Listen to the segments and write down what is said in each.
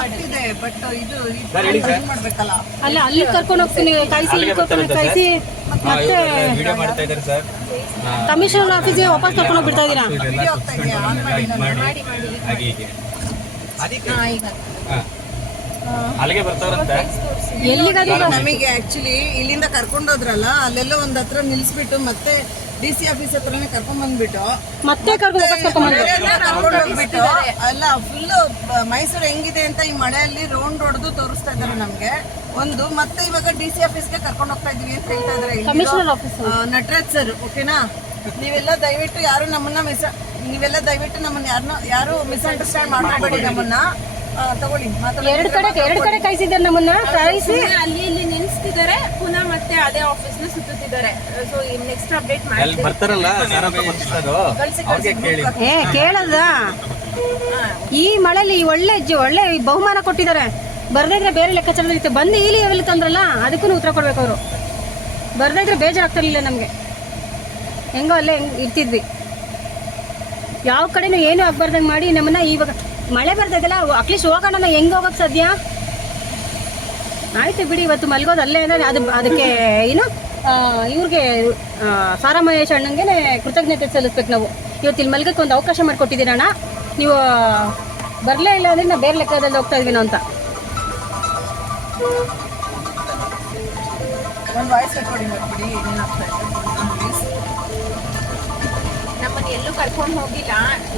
ಆಗ್ತಿದೆ ಬಟ್ ಇದು ಮಾಡ್ಬೇಕಲ್ಲ. ಅಲ್ಲ ಅಲ್ಲಿ ಕರ್ಕೊಂಡು ಹೋಗ್ತೀನಿ, ಕಾಯಿಸಿ ಮತ್ತೆ ಕಮಿಷನರ್ ಆಫೀಸ್ಗೆ ವಾಪಸ್ ಕರ್ಕೊಂಡು ಹೋಗ್ಬಿಡ್ತಾ ಇದ್ದೀರಾ? ಅಲ್ಲಿಗೆ ಬರ್ತಾರಂತೆ. ಎಲ್ಲಿಗಾದ್ರೂ ನಮಗೆ ಆಕ್ಚುಲಿ ಇಲ್ಲಿಂದ ಕರ್ಕೊಂಡೋದ್ರಲ್ಲ, ಅಲ್ಲೆಲ್ಲ ಒಂದ್ ಹತ್ರ ನಿಲ್ಸ್ಬಿಟ್ಟು ಮತ್ತೆ DC ಆಫೀಸ್ ಹತ್ರನೇ ಕರ್ಕೊಂಡ್ ಬಂದ್ಬಿಟ್ಟು ಮತ್ತೆ ಕರ್ಕೊಂಡೋಗ್ಬಿಟ್ಟು ಅಲ್ಲ ಫುಲ್ ಮೈಸೂರು ಹೆಂಗಿದೆ ಅಂತ ಈ ಮಳೆಯಲ್ಲಿ ರೌಂಡ್ ಹೊಡೆದು ತೋರಿಸ್ತಾ ಇದ್ದಾರೆ ನಮ್ಗೆ. ಒಂದು ಮತ್ತೆ ಇವಾಗ DC ಆಫೀಸ್ಗೆ ಕರ್ಕೊಂಡು ಹೋಗ್ತಾ ಇದೀವಿ ಅಂತ ಹೇಳ್ತಾ ಇದಾರೆ ಕಮಿಷನರ್ ಆಫೀಸ್. ನಟರಾಜ್ ಸರ್, ಓಕೆನಾ? ನೀವೆಲ್ಲ ದಯವಿಟ್ಟು ನಮ್ಮನ್ನ ಯಾರು ಮಿಸ್ಅಂಡರ್ಸ್ಟ್ಯಾಂಡ್ ಮಾಡ್ಬೇಡಿ. ನಮ್ಮನ್ನ ತಗೊಳ್ಳಿ, ಎರಡು ಕಡೆ ಕಾಯಿಸಿದ್ದಾರೆ ನಮ್ಮನ್ನ. ಕಾಯಿಸಿ ಅಲ್ಲಿ ಇಲ್ಲಿ ನೆನೆಸ್ತಿದ್ದಾರೆ, ಪುನಃ ಮತ್ತೆ ಅದೇ ಆಫೀಸ್ ನ ಸುತ್ತಿದ್ದಾರೆ. ಸೊ ನೆಕ್ಸ್ಟ್ ಅಪ್ಡೇಟ್ ಬರ್ತಾರಲ್ಲ ಕೇಳದ ಈ ಮಳೆಲಿ ಒಳ್ಳೆ ಬಹುಮಾನ ಕೊಟ್ಟಿದ್ದಾರೆ. ಬರ್ದೇ ಇದ್ರೆ ಬೇರೆ ಲೆಕ್ಕಾಚಾರ ಇರುತ್ತೆ. ಬಂದು ಇಲ್ಲಿ ಎಲ್ಲಿ ತಂದ್ರಲ್ಲ ಅದಕ್ಕೂ ಉತ್ತರ ಕೊಡ್ಬೇಕು ಅವರು. ಬರ್ದೇ ಇದ್ರೆ ಬೇಜಾರಾಗ್ತಿರ್ಲಿಲ್ಲ ನಮ್ಗೆ. ಹೆಂಗೋ ಅಲ್ಲೇ ಇರ್ತಿದ್ವಿ. ಯಾವ ಕಡೆನೂ ಏನೂ ಆಗ್ಬಾರ್ದಂಗೆ ಮಾಡಿ ನಮ್ಮನ್ನ ಇವಾಗ ಮಳೆ ಬರ್ತೈತಲ್ಲ, ಅಟ್ಲೀಸ್ಟ್ ಹೋಗೋಣ. ಹೆಂಗೆ ಹೋಗಕ್ಕೆ ಸಾಧ್ಯ? ಆಯ್ತು ಬಿಡಿ, ಇವತ್ತು ಮಲ್ಗೋದು ಅಲ್ಲೇ ಅಂದರೆ ಅದಕ್ಕೆ ಏನು ಇವ್ರಿಗೆ ಸಾರಾ ಮಹೇಶ್ ಅಣ್ಣಂಗೆ ಕೃತಜ್ಞತೆ ಸಲ್ಲಿಸ್ಬೇಕು ನಾವು. ಇವತ್ತು ಇಲ್ಲಿ ಮಲ್ಗಕ್ಕೆ ಒಂದು ಅವಕಾಶ ಮಾಡಿಕೊಟ್ಟಿದ್ದೀರಣ್ಣ. ನೀವು ಬರಲೇ ಇಲ್ಲ ಅಂದರೆ ನಾವು ಬೇರೆ ಲೆಕ್ಕದಲ್ಲಿ ಹೋಗ್ತಾ ಇದ್ವಿ ನಾವು ಅಂತ. ನಮ್ಮನ್ನ ಎಲ್ಲೂ ಕರ್ಕೊಂಡು ಹೋಗಿಲ್ಲ,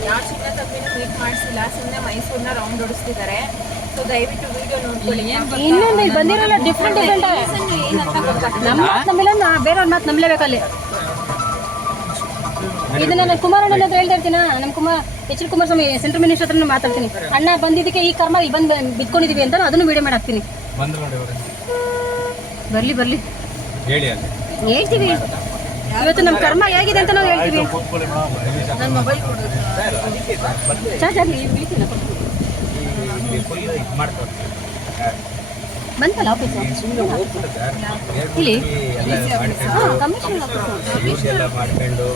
ಯಾವ ಚಿನ್ನ ತಪ್ಪಿನ ಮೀಟ್ ಮಾಡಿಸಿಲ್ಲ, ಸುಮ್ಮನೆ ಮೈಸೂರನ್ನ ರೌಂಡ್ ಹೊಡಿಸ್ತಿದ್ದಾರೆ. ಸೊ ದಯವಿಟ್ಟು ವಿಡಿಯೋ ನೋಡ್ಕೊಳ್ಳಿ. ಇನ್ನೊಂದು ಇಲ್ಲಿ ಬಂದಿರಲ್ಲ, ಡಿಫ್ರೆಂಟ್ ಏನಂತ ಗೊತ್ತಾಗ್ತದೆ. ನಮ್ಮ ಮಾತು ನಮ್ಮಿಲ್ಲ, ಬೇರೆಯವ್ರ ಮಾತು ನಂಬಲೇಬೇಕಲ್ಲಿ. ಇದನ್ನ ನಾನು ಕುಮಾರಣ್ಣನ ಹತ್ರ ಹೇಳ್ತಾ ಇರ್ತೀನ. ನಮ್ಮ H. D. Kumaraswamy central minister ಹತ್ರ ಮಾತಾಡ್ತೀನಿ. ಅಣ್ಣ ಬಂದಿದ್ದಕ್ಕೆ ಈ ಕರ್ಮ ಇಲ್ಲಿ ಬಂದು ಬಿತ್ಕೊಂಡಿದೀವಿ ಅಂತ ಅದನ್ನು ವಿಡಿಯೋ ಮಾಡಿ ಹಾಕ್ತೀನಿ. ಬರ್ಲಿ ಹೇಳ್ತೀವಿ. ಇವತ್ತು ನಮ್ಮ ಕರ್ಮ ಹೇಗಿದೆ ಅಂತ ನಾವು ಹೇಳ್ತೀವಿ. ನನ್ನ ಮೊಬೈಲ್ ಚಾರ್ಜ್ ಆಗಲಿ ಬಂತಲ್ಲ ಆಫೀಸ್ ಇಲ್ಲಿ ಕಮಿಷನರ್ ಮಾಡ್ಕೊಂಡು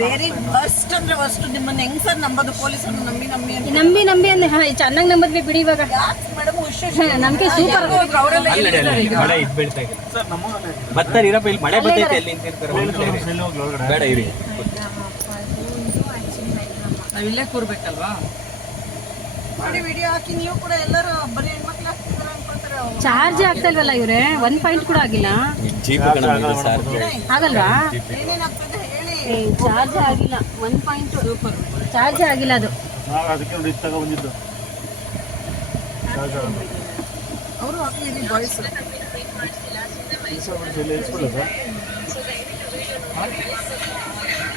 ವೆರಿ ವರ್ಸ್ಟ್ ಅಂದ್ರೆ ವರ್ಸ್ಟ್. ನಿಮ್ಮನ್ನ ಹೆಂಗ್ ಸರ್ ನಂಬೋದು? ಪೊಲೀಸರು ನಂಬಿ ಅಂದ್ರೆ ಚೆನ್ನಾಗಿ ನಂಬದ್ವಿ ಬಿಡಿ. ಇವಾಗ ಮೇಡಮ್ ನಮ್ಗೆ ಸೂಪರ್. ಮಳೆ ಇದು ಬೀಳ್ತಾ ಇಲ್ಲ ಬರ್ತಾರೆ ಇರಪ್ಪ. ಇಲ್ಲಿ ಮಳೆ ಬರ್ತೈತೆ, ಎಲ್ಲಿ ನಿಂತಿರ್ತಾರೆ ಬೇಡ ಇರಿ. ನಾವಿಲ್ಲೇ ಕೂರ್ಬೇಕಲ್ವಾ? ವಿಡಿಯೋ ಹಾಕಿ ನೀವು ಕೂಡ ಎಲ್ಲರೂ ಬರೀ ಹೆಣ್ಮಕ್ಳು ಹಾಕ್ತಿದ್ದಾರೆ ಅನ್ಕೊಂತಾರೆ. ಚಾರ್ಜ್ ಆಗ್ತಾ ಇಲ್ವಲ್ಲ ಇವ್ರೆ? 1 ಪಾಯಿಂಟ್ ಕೂಡ ಆಗಿಲ್ಲ. ಆಗಲ್ವಾ? ಏನೇನಾಗ್ತದೆ ಹೇಳಿ. ಚಾರ್ಜ್ ಆಗಿಲ್ಲ. 1 ಪಾಯಿಂಟ್ ಚಾರ್ಜ್ ಆಗಿಲ್ಲ. ಅದು ಅವರು ಹಾಕಿ ಬಾಯ್ಸ್